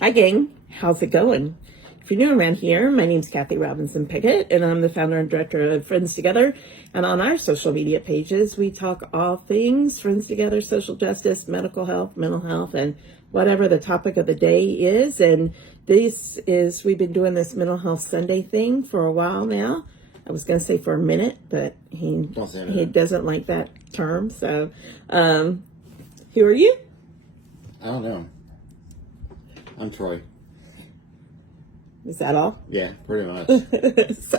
Hi, gang. How's it going? If you're new around here, my name's Kathy Robinson Pickett, and I'm the founder and director of Friends Together. And on our social media pages, we talk all things Friends Together, social justice, medical health, mental health, and whatever the topic of the day is. And we've been doing this Mental Health Sunday thing for a while now. I was going to say for a minute, but he doesn't like that term. So, who are you? I don't know. I'm Troy. Is that all? Yeah, pretty much. So,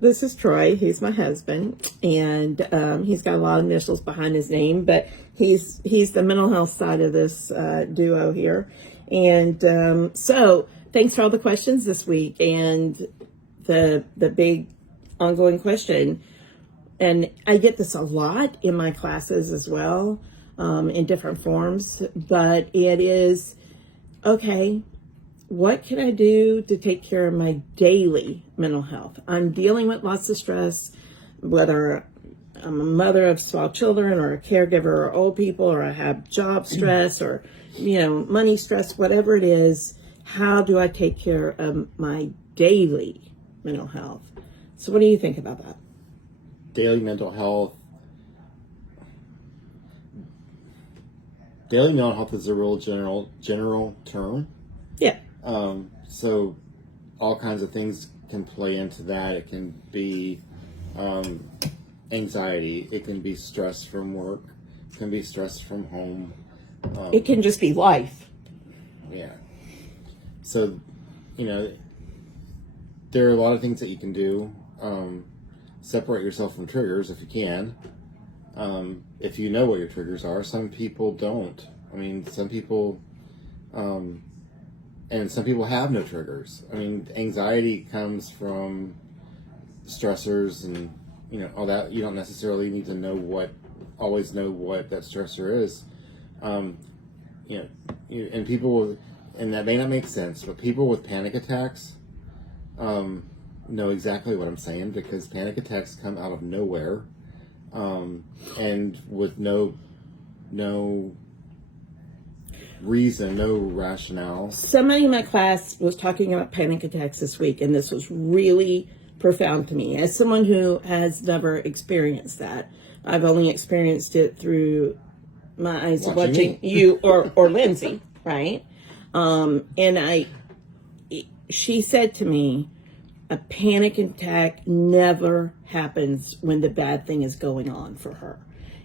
this is Troy. He's my husband, and he's got a lot of initials behind his name, but he's the mental health side of this duo here. And so, thanks for all the questions this week, and the big ongoing question. And I get this a lot in my classes as well, in different forms, but it is, okay, what can I do to take care of my daily mental health? I'm dealing with lots of stress, whether I'm a mother of small children or a caregiver or old people, or I have job stress or, money stress, whatever it is. How do I take care of my daily mental health? So what do you think about that? Daily mental health. Daily mental health is a real general term. Yeah. So all kinds of things can play into that. It can be anxiety. It can be stress from work. It can be stress from home. It can just be life. Yeah. So, there are a lot of things that you can do. Separate yourself from triggers if you can. If you know what your triggers are. Some people don't. I mean, some people... and some people have no triggers. I mean, anxiety comes from stressors and, all that. You don't necessarily need to always know what that stressor is. And people, and that may not make sense, but people with panic attacks know exactly what I'm saying, because panic attacks come out of nowhere and with no reason, no rationale. Somebody in my class was talking about panic attacks this week, and this was really profound to me. As someone who has never experienced that, I've only experienced it through my eyes of watching you or Lindsay, right? She said to me, a panic attack never happens when the bad thing is going on for her.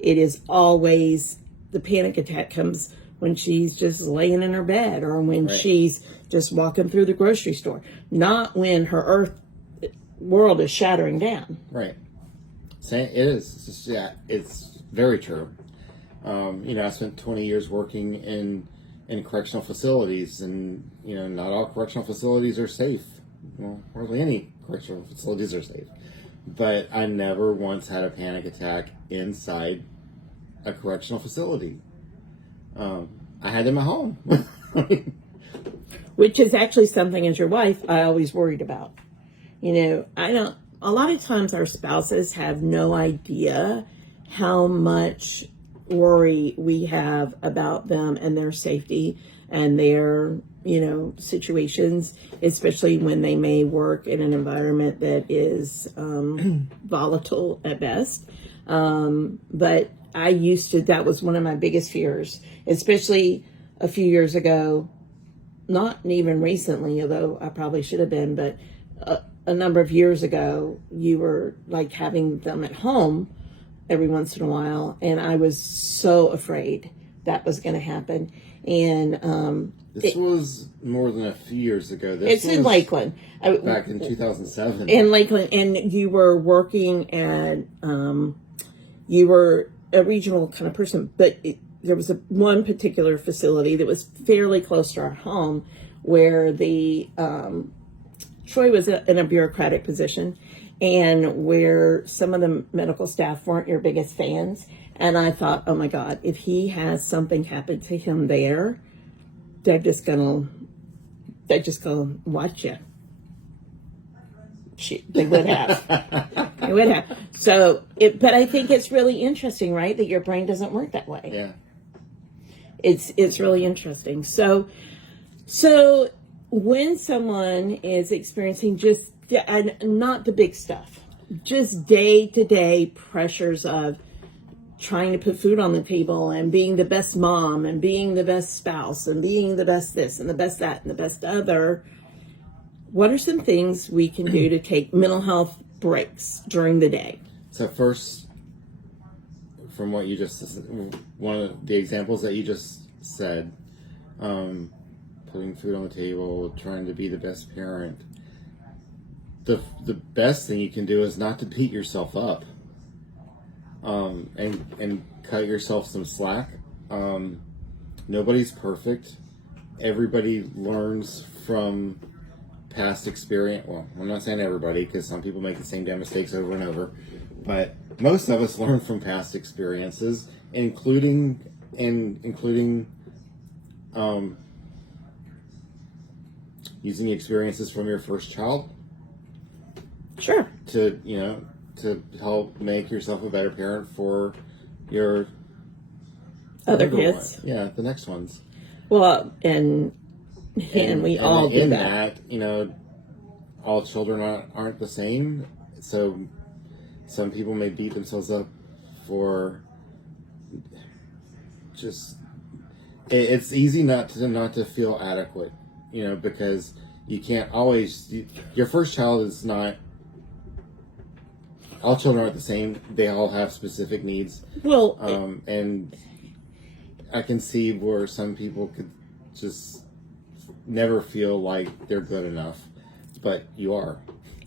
It is always, the panic attack comes when she's just laying in her bed, or when she's just walking through the grocery store, not when her world is shattering down. Right. It is. It's very true. I spent 20 years working in correctional facilities, and, not all correctional facilities are safe. Well, hardly any correctional facilities are safe. But I never once had a panic attack inside a correctional facility. I had them at home. Which is actually something, as your wife, I always worried about. A lot of times our spouses have no idea how much worry we have about them and their safety and their, situations, especially when they may work in an environment that is volatile at best. But that was one of my biggest fears, especially a few years ago, not even recently, although I probably should have been, but a number of years ago, you were like having them at home every once in a while, and I was so afraid that was going to happen. And this was more than a few years ago. It's in Lakeland. Back in 2007. In Lakeland, and you were working at, you were a regional kind of person, but there was one particular facility that was fairly close to our home, where Troy was in a bureaucratic position, and where some of the medical staff weren't your biggest fans. And I thought, oh my God, if he has something happen to him there, they're just gonna watch you. They would have. They would have. But I think it's really interesting, right? That your brain doesn't work that way. Yeah. It's really interesting. So So when someone is experiencing just, and not the big stuff, just day-to-day pressures of trying to put food on the table and being the best mom and being the best spouse and being the best this and the best that and the best other, what are some things we can do to take mental health breaks during the day? So first, from what you just, one of the examples that you just said, putting food on the table, trying to be the best parent, the best thing you can do is not to beat yourself up, and cut yourself some slack. Nobody's perfect. Everybody learns from past experience. Well, I'm not saying everybody, because some people make the same damn mistakes over and over, but most of us learn from past experiences, including using experiences from your first child. Sure. To help make yourself a better parent for your Other kids. Yeah, the next ones. Well, and we all do in that. All children aren't the same. So some people may beat themselves up for just. It's easy not to feel adequate, because you can't always. Your first child is not. All children aren't the same. They all have specific needs. Well, and I can see where some people could just never feel like they're good enough, but you are.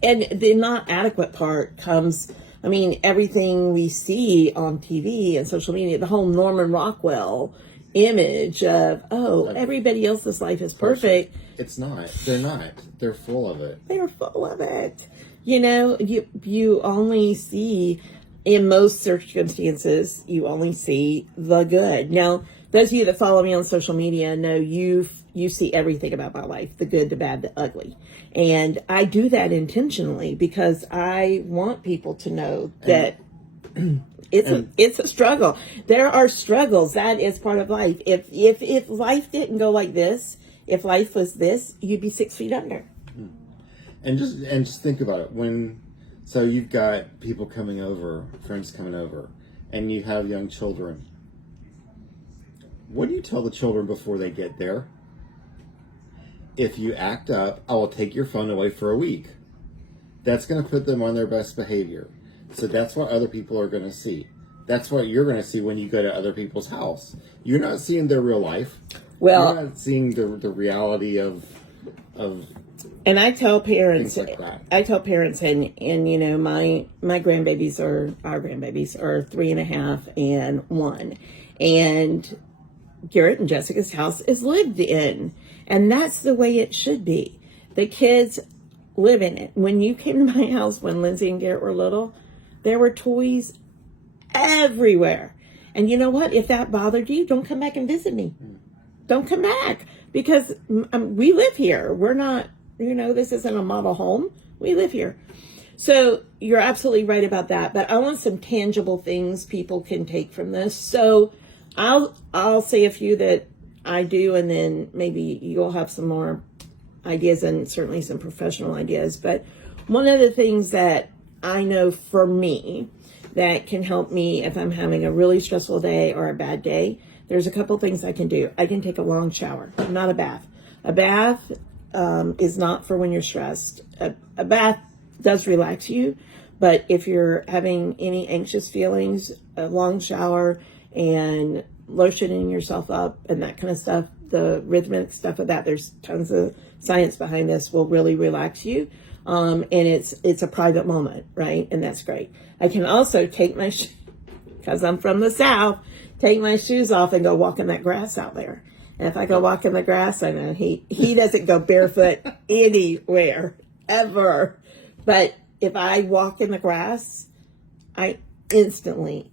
and the not adequate part comes, I mean, everything we see on TV and social media, the whole Norman Rockwell image of, everybody else's life is perfect. It's not. They're not. They're full of it. They're full of it. You only see, in most circumstances, you only see the good. Now, those of you that follow me on social media know you see everything about my life, the good, the bad, the ugly. And I do that intentionally because I want people to know that it's a struggle. There are struggles. That is part of life. If life didn't go like this, if life was this, you'd be 6 feet under. And just think about it. So you've got people coming over, friends coming over, and you have young children. What do you tell the children before they get there? If you act up, I will take your phone away for a week. That's going to put them on their best behavior. So that's what other people are going to see. That's what you're going to see when you go to other people's house. You're not seeing their real life. Well, you're not seeing the reality of. And I tell parents, like that. and my grandbabies our grandbabies are 3.5 and 1, and Garrett and Jessica's house is lived in, and that's the way it should be. The kids live in it. When you came to my house when Lindsay and Garrett were little, there were toys everywhere. And you know what? If that bothered you, don't come back and visit me. Don't come back, because we live here. We're not. This isn't a model home. We live here. So you're absolutely right about that. But I want some tangible things people can take from this. So I'll say a few that I do, and then maybe you'll have some more ideas and certainly some professional ideas. But one of the things that I know for me that can help me if I'm having a really stressful day or a bad day, there's a couple things I can do. I can take a long shower, not a bath. A bath is not for when you're stressed. A bath does relax you, but if you're having any anxious feelings, a long shower and lotioning yourself up and that kind of stuff, the rhythmic stuff of that, there's tons of science behind this, will really relax you. And it's a private moment, right? And that's great. I can also take my, because I'm from the South, take my shoes off and go walk in that grass out there. And if I go walk in the grass, I know he doesn't go barefoot anywhere, ever. But if I walk in the grass, I instantly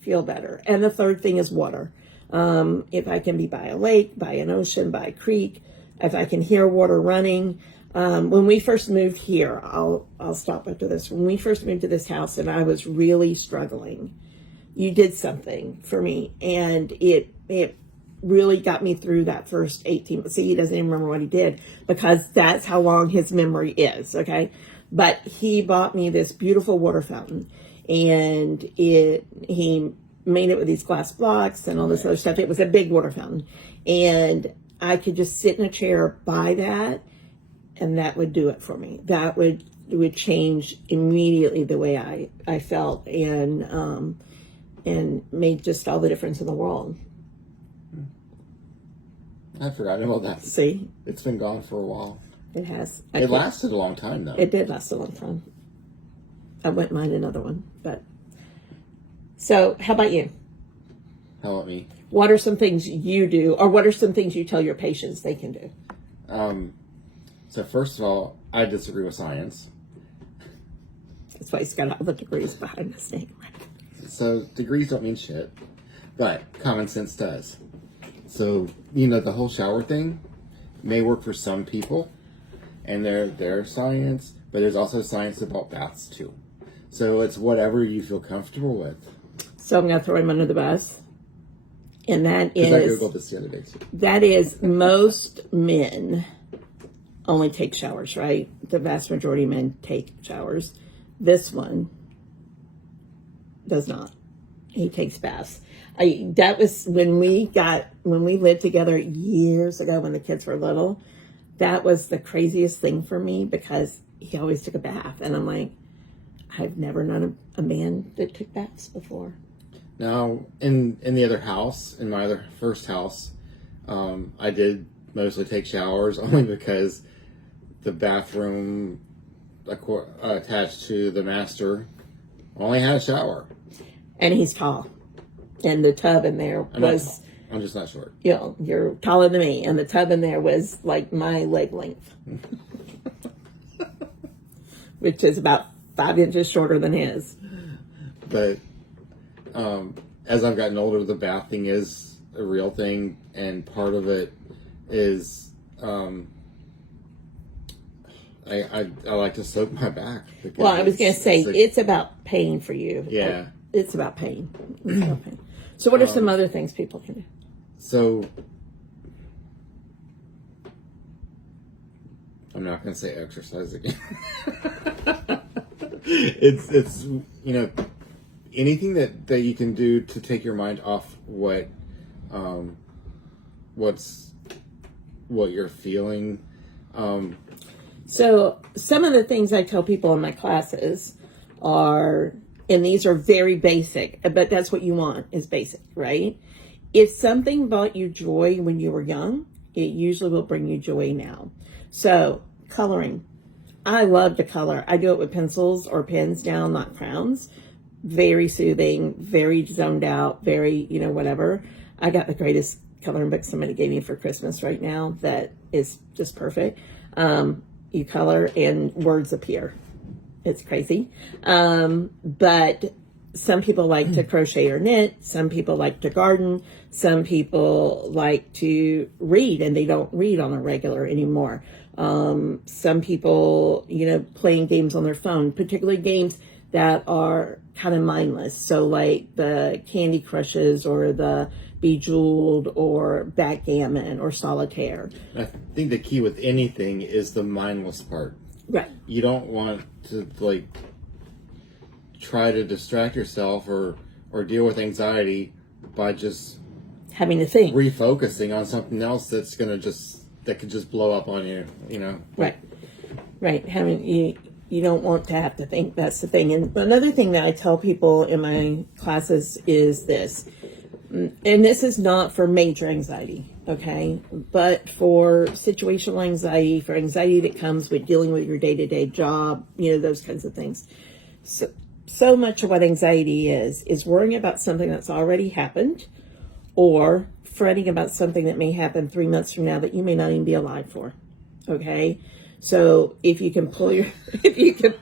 feel better. And the third thing is water. If I can be by a lake, by an ocean, by a creek, if I can hear water running. When we first moved here, I'll stop after this. When we first moved to this house and I was really struggling, you did something for me, and it really got me through that first 18. But see, he doesn't even remember what he did because that's how long his memory is. Okay. But he bought me this beautiful water fountain, and he made it with these glass blocks and all this other stuff. It was a big water fountain, and I could just sit in a chair by that, and that would do it for me. That would change immediately the way I felt, and made just all the difference in the world. I forgot about that. See, It's been gone for a while. it has. It lasted a long time, though. It did last a long time. I wouldn't mind another one, but. So, how about you? How about me? What are some things you do, or what are some things you tell your patients they can do? So first of all, I disagree with science. That's why he's got all the degrees behind his name. So degrees don't mean shit, but common sense does. So, the whole shower thing may work for some people, and there's science, but there's also science about baths too. So it's whatever you feel comfortable with. So I'm going to throw him under the bus. And that Because I is, Googled this the other day too. that is most men only take showers, right? The vast majority of men take showers. This one does not. He takes baths. That was when we lived together years ago when the kids were little. That was the craziest thing for me because he always took a bath. And I'm like, I've never known a man that took baths before. Now, in the other house, in my other first house, I did mostly take showers only because the bathroom attached to the master only had a shower. And he's tall. And the tub in there was, I'm just not short. you're taller than me. And the tub in there was like my leg length, which is about 5 inches shorter than his. But as I've gotten older, the bathing is a real thing, and part of it is I like to soak my back. Well, I was going to say, like- it's about pain for you. Yeah. It's about pain. It's about pain. So what are some other things people can do? So I'm not going to say exercise again. it's anything that you can do to take your mind off what you're feeling. So some of the things I tell people in my classes are, and these are very basic, but that's what you want is basic, right? If something brought you joy when you were young, it usually will bring you joy now. So coloring. I love to color. I do it with pencils or pens now, not crowns. Very soothing, very zoned out, very, whatever. I got the greatest coloring book somebody gave me for Christmas right now that is just perfect. You color and words appear. It's crazy. But some people like to crochet or knit. Some people like to garden. Some people like to read, and they don't read on a regular anymore. Some people, playing games on their phone, particularly games that are kind of mindless. So like the Candy Crushes or the Bejeweled or Backgammon or Solitaire. I think the key with anything is the mindless part. Right. You don't want to try to distract yourself or deal with anxiety by just Having to think. refocusing on something else that could just blow up on you, Right. You don't want to have to think. That's the thing. And another thing that I tell people in my classes is this, and this is not for major anxiety, okay, but for situational anxiety, for anxiety that comes with dealing with your day-to-day job, those kinds of things. So much of what anxiety is worrying about something that's already happened, or fretting about something that may happen 3 months from now that you may not even be alive for. Okay. So if you can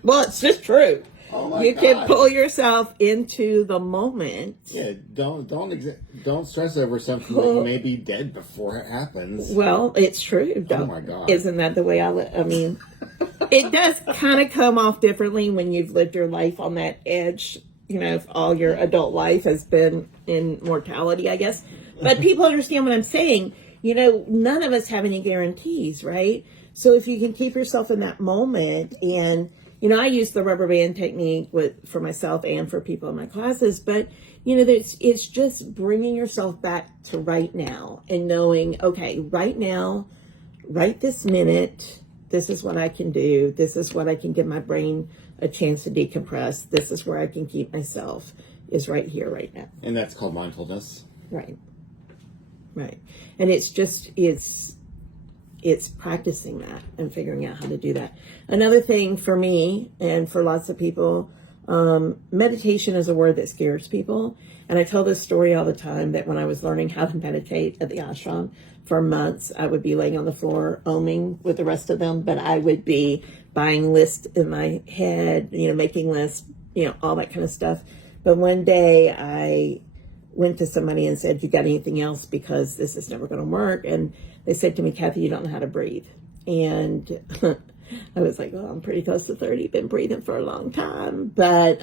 well, it's just true. Oh my you God. can pull yourself into the moment. Yeah, don't stress over something that you may be dead before it happens. Well, it's true. Oh my God. Isn't that the way I live? I mean, it does kind of come off differently when you've lived your life on that edge. If all your adult life has been in mortality, I guess. But people understand what I'm saying. You know, none of us have any guarantees, right? So if you can keep yourself in that moment, and, you know, I use the rubber band technique for myself and for people in my classes, but, you know, it's just bringing yourself back to right now and knowing, okay, right now, right this minute, this is what I can do. This is what I can give my brain a chance to decompress. This is where I can keep myself, is right here, right now. And that's called mindfulness. Right. Right. And it's just, it's practicing that and figuring out how to do that. Another thing for me and for lots of people, meditation is a word that scares people. And I tell this story all the time that when I was learning how to meditate at the ashram for months, I would be laying on the floor oming with the rest of them, but I would be buying lists in my head, you know, making lists, you know, all that kind of stuff. But one day I went to somebody and said, you got anything else? Because this is never going to work. And they said to me, Kathy, you don't know how to breathe. And I was like, well, I'm pretty close to 30, been breathing for a long time. But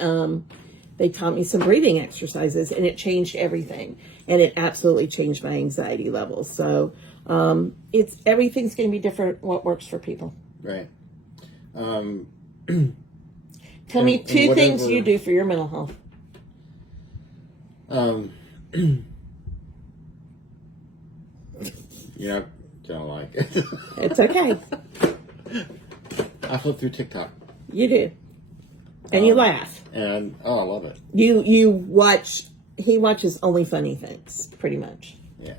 they taught me some breathing exercises, and it changed everything. And it absolutely changed my anxiety levels. So everything's going to be different what works for people. Right. Tell me two things you do for your mental health. You're not gonna like it. It's okay. I flip through TikTok. You do. And you laugh. And I love it. You watch, he watches only funny things, pretty much. Yeah.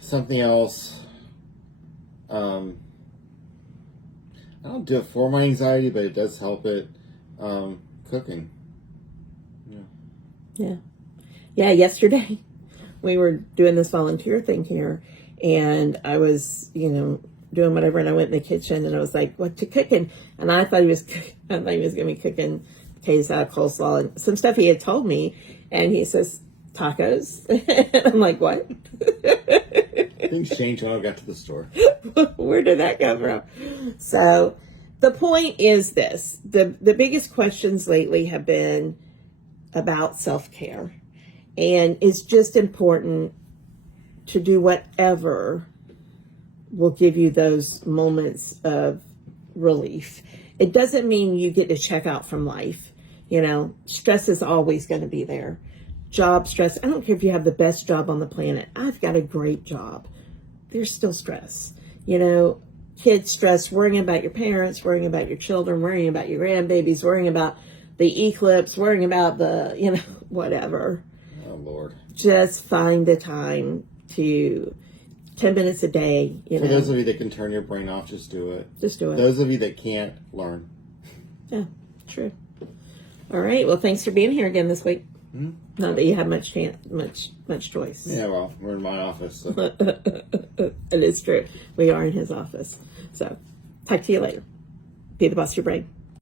Something else. I don't do it for my anxiety, but it does help it. Cooking. Yeah. Yeah, yesterday we were doing this volunteer thing here, and I was, you know, doing whatever, and I went in the kitchen and I was like, what you cooking? And I thought he was going to be cooking queso, coleslaw, and some stuff he had told me, and he says, tacos. And I'm like, what? Things changed when I got to the store. Where did that come from? So the point is this, the biggest questions lately have been about self-care, and it's just important to do whatever will give you those moments of relief. It doesn't mean you get to check out from life. You know, stress is always going to be there. Job stress, I don't care if you have the best job on the planet. I've got a great job. There's still stress. You know, kids stress, worrying about your parents, worrying about your children, worrying about your grandbabies, worrying about the eclipse, worrying about the, you know, whatever. Oh, Lord. Just find the time to 10 minutes a day, you know. For those of you that can turn your brain off, just do it. Just do it. Those of you that can't, learn. Yeah, true. All right. Well, thanks for being here again this week. Mm-hmm. Not that you have much choice. Yeah, well, we're in my office. So. It is true. We are in his office. So, talk to you later. Be the boss of your brain.